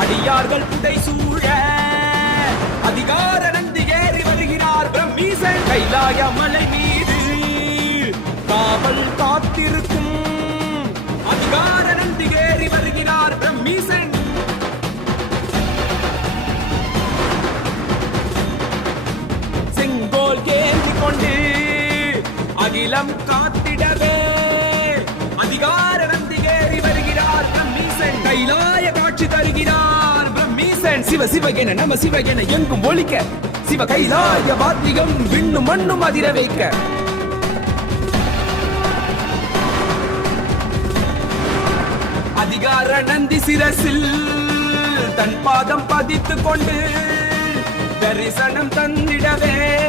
அடியார்கள் புதை சூழ. அதிகார நந்தி ஏறி வருகிறார் பிரம்மீசன். கைலாய மலை மீது காவல் காத்திருக்கும். அதிகார நந்தி ஏறி வருகிறார் பிரம்மீசன். செங்கோல் கேள்வி கொண்டு அகிலம் காத்திடவே. அதிகார நந்தி ஏறி வருகிறார் பிரம்மீசன். கைலாய தருகிறார் சிவ சிவ நம சிவ எங்கும் ஒழிக்க. சிவ கைலாய வாத்தியம் விண்ணும் மண்ணும் அதிர வைக்க. அதிகார நந்தி சிரசில் தன் பாதம் பதித்துக் கொண்டு தரிசனம் தந்திடவே.